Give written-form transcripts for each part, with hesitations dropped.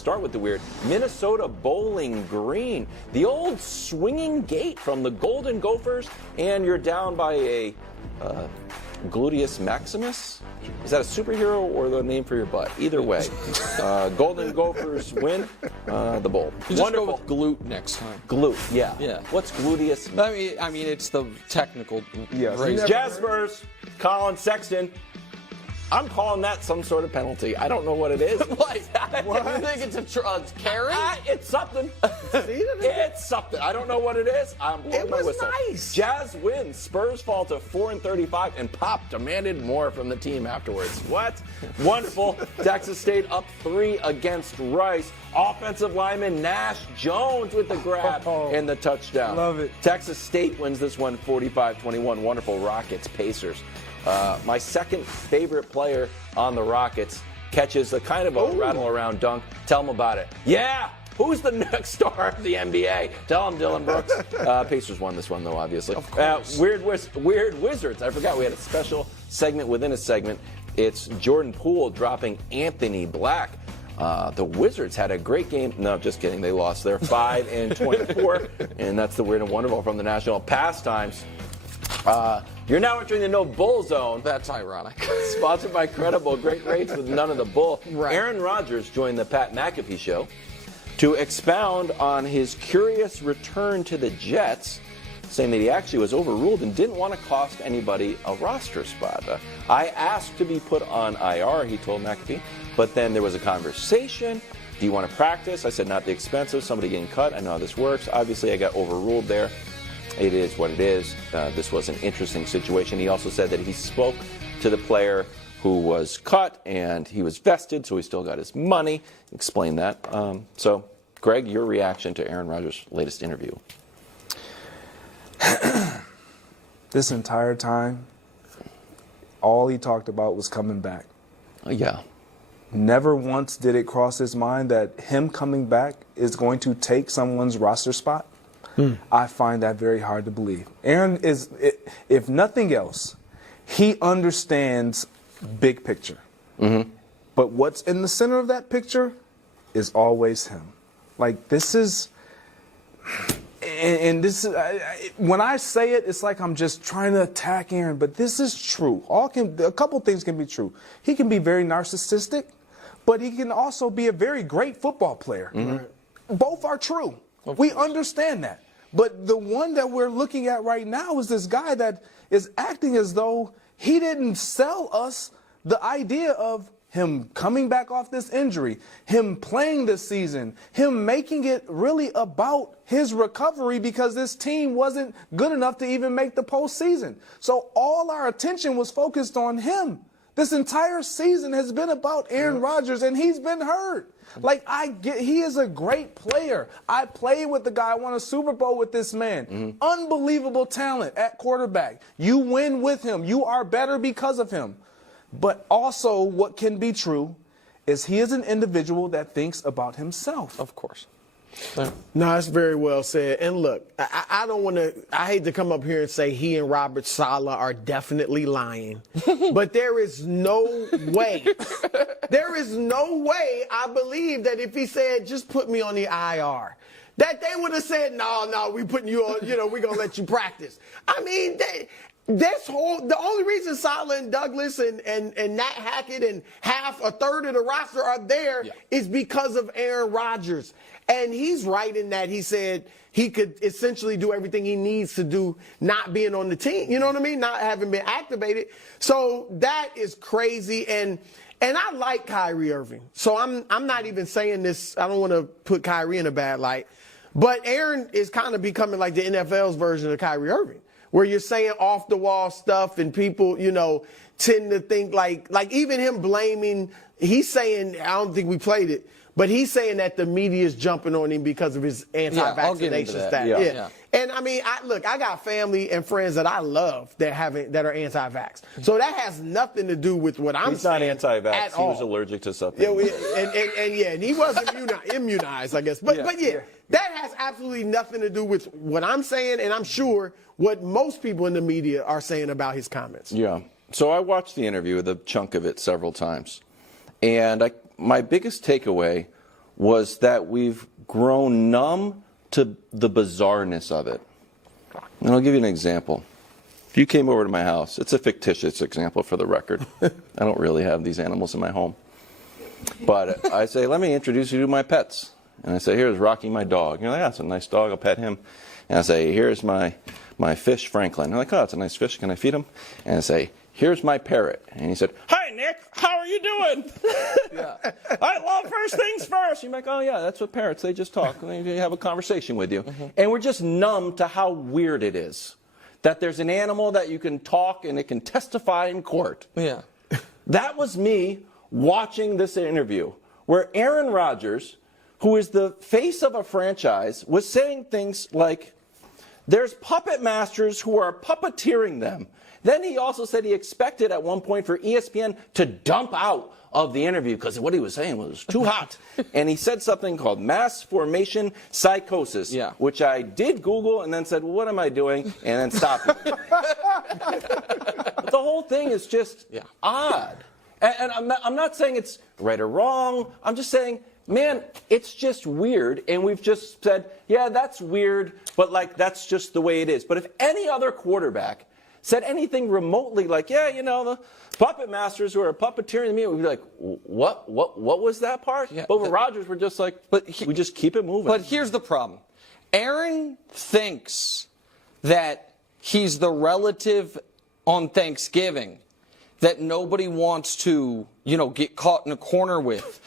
start with the weird. Minnesota Bowling Green. The old swinging gate from the Golden Gophers, and you're down by a gluteus maximus? Is that a superhero or the name for your butt? Either way. Golden Gophers win the bowl. You just Wonderful. go with glute next time. Glute, yeah. Yeah. What's gluteus? I mean, it's the technical. Yes. Jaspers, Colin Sexton. I'm calling that some sort of penalty. I don't know what it is. What? You think it's a carry? It's something. It's something. I don't know what it is. I'm blowing my whistle. Nice. Jazz wins. Spurs fall to 4-35, and Pop demanded more from the team afterwards. What? Wonderful. Texas State up 3 against Rice. Offensive lineman Nash Jones with the grab and the touchdown. Love it. Texas State wins this one 45-21. Wonderful. Rockets, Pacers. My second favorite player on the Rockets catches a kind of a rattle-around dunk. Tell him about it. Yeah! Who's the next star of the NBA? Tell him, Dylan Brooks. Pacers won this one, though, obviously. Of course. Weird Wizards. I forgot we had a special segment within a segment. It's Jordan Poole dropping Anthony Black. The Wizards had a great game. No, just kidding. They lost. They're 5-24, and that's the weird and wonderful from the national pastimes. You're now entering the No Bull Zone. That's ironic. Sponsored by Credible. Great rates with none of the bull. Right. Aaron Rodgers joined the Pat McAfee show to expound on his curious return to the Jets, saying that he actually was overruled and didn't want to cost anybody a roster spot. I asked to be put on IR, he told McAfee, but then there was a conversation. Do you want to practice? I said, not the expense of somebody getting cut. I know how this works. Obviously, I got overruled there. It is what it is. This was an interesting situation. He also said that he spoke to the player who was cut, and he was vested, so he still got his money. Explain that. So, Greg, your reaction to Aaron Rodgers' latest interview? This entire time, all he talked about was coming back. Yeah. Never once did it cross his mind that him coming back is going to take someone's roster spot. I find that very hard to believe. Aaron is, if nothing else, he understands big picture. But what's in the center of that picture is always him. Like, this is, and this is, when I say it, it's like I'm just trying to attack Aaron, but this is true. A couple things can be true. He can be very narcissistic, but he can also be a very great football player. Both are true. We understand that. But the one that we're looking at right now is this guy that is acting as though he didn't sell us the idea of him coming back off this injury, him playing this season, him making it really about his recovery because this team wasn't good enough to even make the postseason. So all our attention was focused on him. This entire season has been about Aaron Rodgers, and he's been hurt. Like, he is a great player. I played with the guy. I won a Super Bowl with this man. Unbelievable talent at quarterback. You win with him. You are better because of him. But also, what can be true is he is an individual that thinks about himself. Of course. No, that's very well said. And look, I don't want to, I hate to come up here and say he and Robert Saleh are definitely lying. But there is no way, I believe that if he said, just put me on the IR, that they would have said, no, we putting you on, we're going to let you practice. I mean, the only reason Saleh and Douglas and Nat Hackett and a third of the roster are there is because of Aaron Rodgers. And he's right in that he said he could essentially do everything he needs to do not being on the team. You know what I mean? Not having been activated. So that is crazy. And I like Kyrie Irving. So I'm not even saying this. I don't want to put Kyrie in a bad light. But Aaron is kind of becoming like the NFL's version of Kyrie Irving, where you're saying off the wall stuff and people, tend to think like even him blaming, he's saying, I don't think we played it, but he's saying that the media is jumping on him because of his anti-vaccination status. Yeah. And I mean, I got family and friends that I love that are anti-vax. So that has nothing to do with what I'm saying. He's not anti-vax. He was allergic to something. And he was immunized, I guess. But that has absolutely nothing to do with what I'm saying, and I'm sure what most people in the media are saying about his comments. Yeah. So I watched the interview, the chunk of it, several times. And my biggest takeaway was that we've grown numb to the bizarreness of it. And I'll give you an example. If you came over to my house, it's a fictitious example for the record. I don't really have these animals in my home. But I say, let me introduce you to my pets. And I say, here's Rocky, my dog. You're like, that's a nice dog, I'll pet him. And I say, here's my fish, Franklin. You're like, oh, that's a nice fish, can I feed him? And I say, here's my parrot. And he said, hi, Nick, how are you doing? Yeah. I love first things first. You're like, oh, yeah, that's what parrots, they just talk. They have a conversation with you. And we're just numb to how weird it is that there's an animal that you can talk and it can testify in court. Yeah. That was me watching this interview where Aaron Rodgers, who is the face of a franchise, was saying things like, there's puppet masters who are puppeteering them. Then he also said he expected at one point for ESPN to dump out of the interview because what he was saying was too hot. And he said something called mass formation psychosis, which I did Google and then said, well, what am I doing? And then stopped it. But the whole thing is just odd. And I'm not saying it's right or wrong. I'm just saying, man, it's just weird. And we've just said, yeah, that's weird, but like that's just the way it is. But if any other quarterback said anything remotely like, yeah, you know, the puppet masters who are puppeteering me, we'd be like, what was that part? Yeah, but with Rodgers, we're just like, we just keep it moving. But here's the problem. Aaron thinks that he's the relative on Thanksgiving that nobody wants to, you know, get caught in a corner with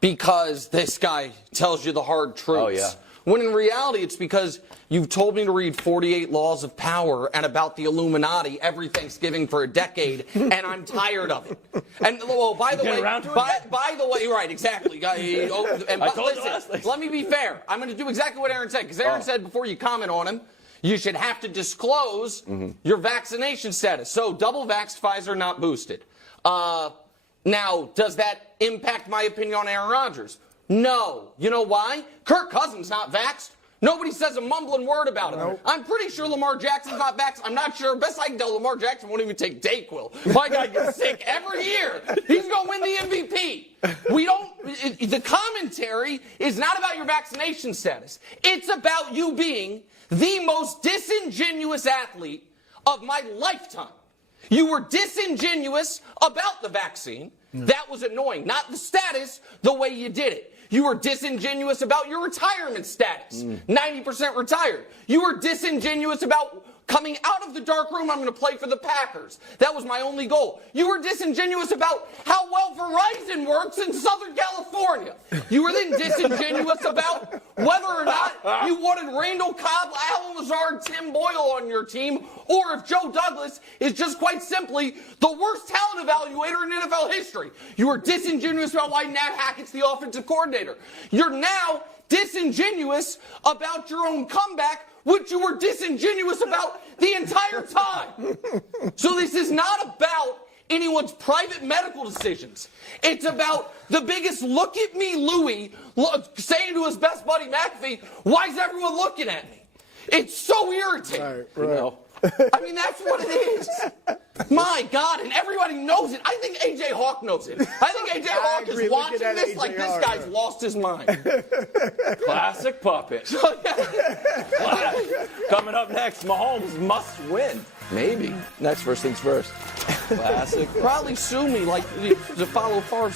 because this guy tells you the hard truths. Oh, yeah. When in reality, it's because you've told me to read 48 Laws of Power and about the Illuminati every Thanksgiving for a decade, and I'm tired of it. And well, by the way, right, exactly. Listen, let me be fair. I'm going to do exactly what Aaron said, because Aaron said before you comment on him, you should have to disclose your vaccination status. So double vaxxed, Pfizer, not boosted. Now, does that impact my opinion on Aaron Rodgers? No. You know why? Kirk Cousins not vaxxed. Nobody says a mumbling word about it. Nope. I'm pretty sure Lamar Jackson's not vaxxed. I'm not sure. Best I can tell, Lamar Jackson won't even take Dayquil. My guy gets sick every year. He's going to win the MVP. The commentary is not about your vaccination status. It's about you being the most disingenuous athlete of my lifetime. You were disingenuous about the vaccine. That was annoying. Not the status, the way you did it. You were disingenuous about your retirement status. 90% retired. You were disingenuous about coming out of the dark room, I'm going to play for the Packers. That was my only goal. You were disingenuous about how well Verizon works in Southern California. You were then disingenuous about whether or not you wanted Randall Cobb, Alan Lazard, Tim Boyle on your team, or if Joe Douglas is just quite simply the worst talent evaluator in NFL history. You were disingenuous about why Nat Hackett's the offensive coordinator. You're now disingenuous about your own comeback, which you were disingenuous about the entire time. So this is not about anyone's private medical decisions. It's about the biggest look at me Louie saying to his best buddy McAfee, why is everyone looking at me? It's so irritating. Right. You know? I mean, that's what it is. My God, and everybody knows it. I think A.J. Hawk knows it. I think A.J. Hawk is watching this like this guy's lost his mind. Classic puppet. Coming up next, Mahomes must win. Maybe. Next, first things first. Classic. Probably sue me like to follow Favre.